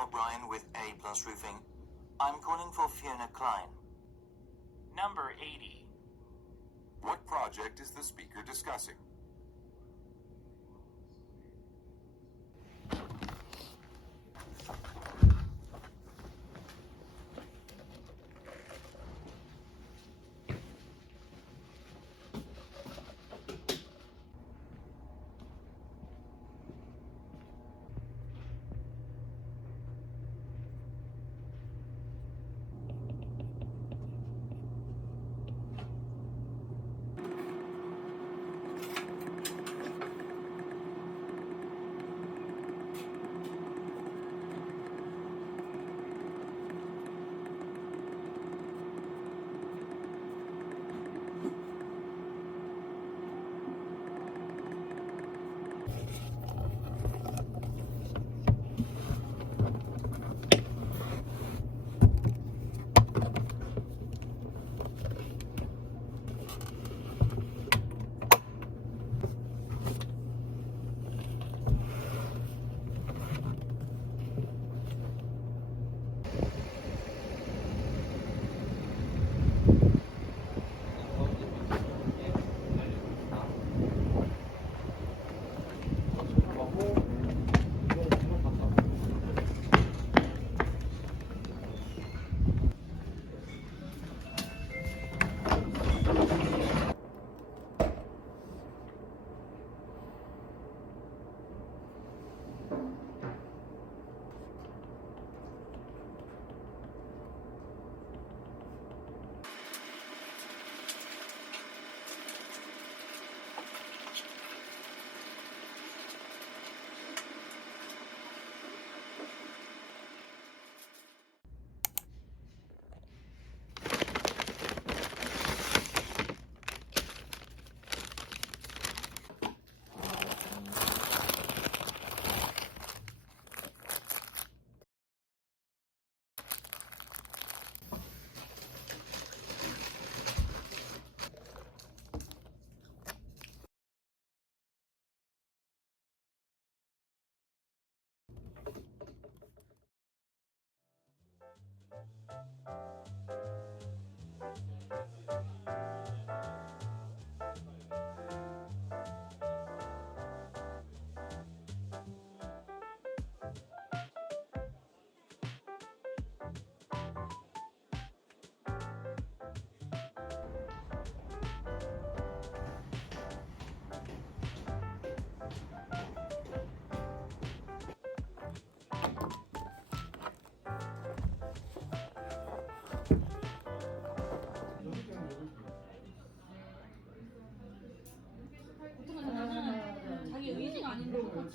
O'Brien with A Plus Roofing. I'm calling for Fiona Klein. Number 80. What project is the speaker discussing?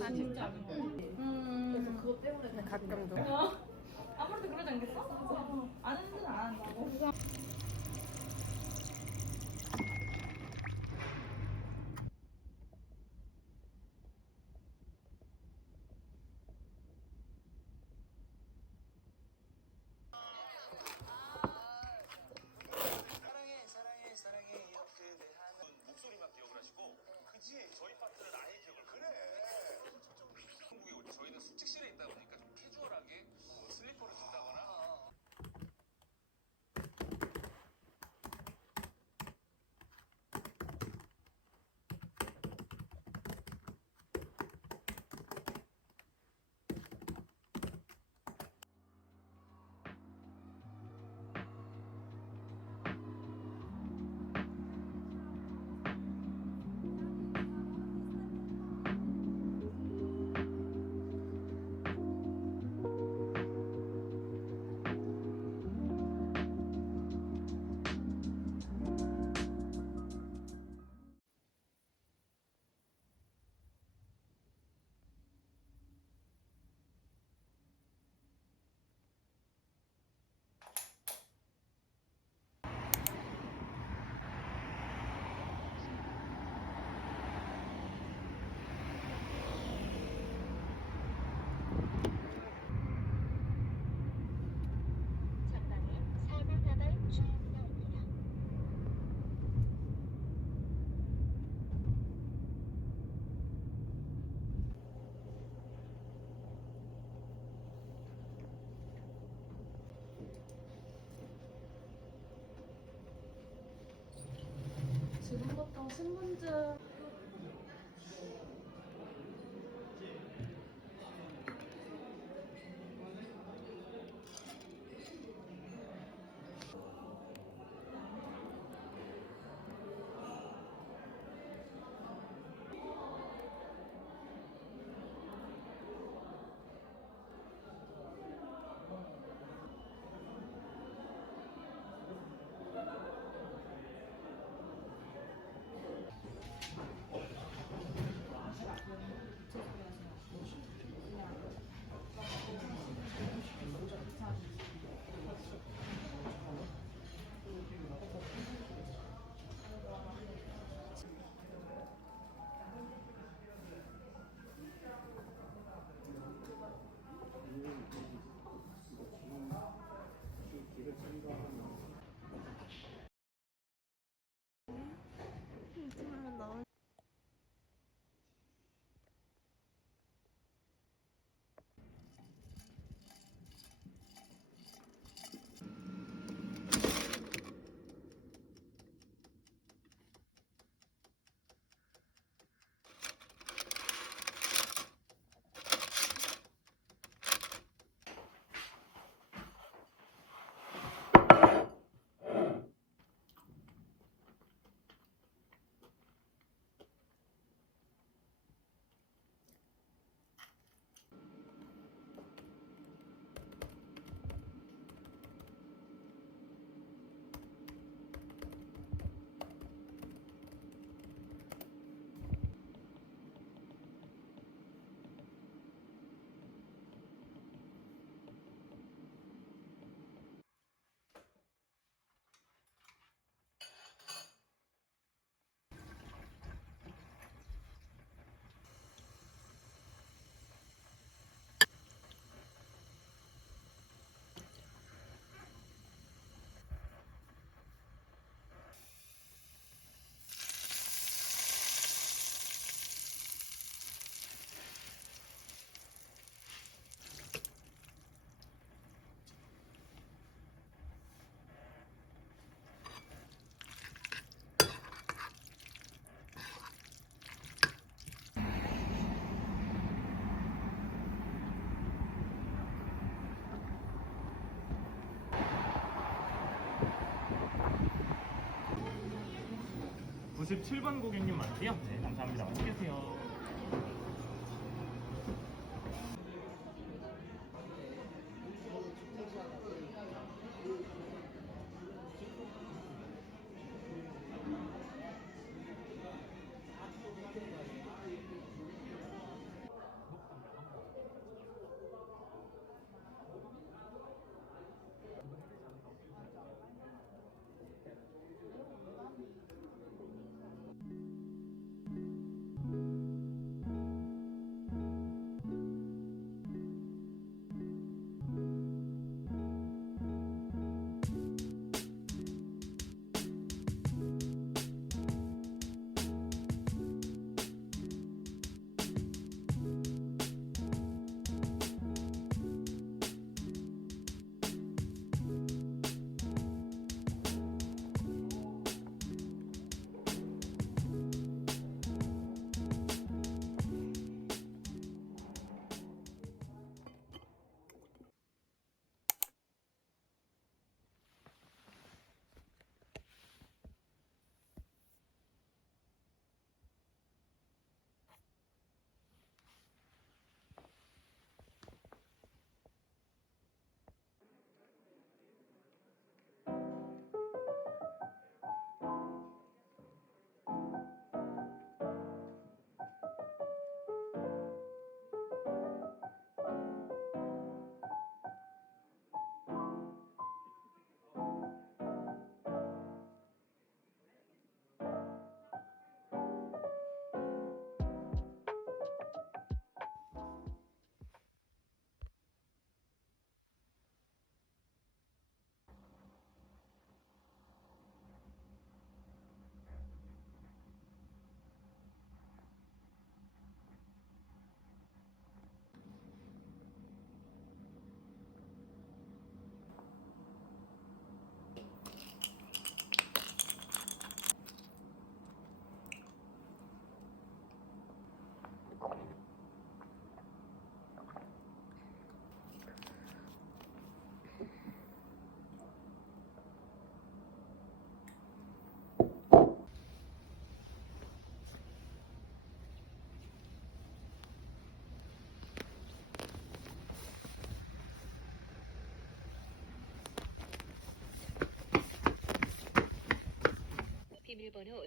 아, 진짜 안 먹어. 그래서 그것 때문에 가끔도. 신분증 구십칠 번 고객님 맞지요? Jimmy Bono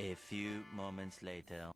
A few moments later.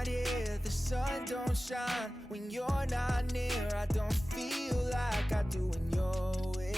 not here, the sun don't shine. When you're not near, I don't feel like I do when you're with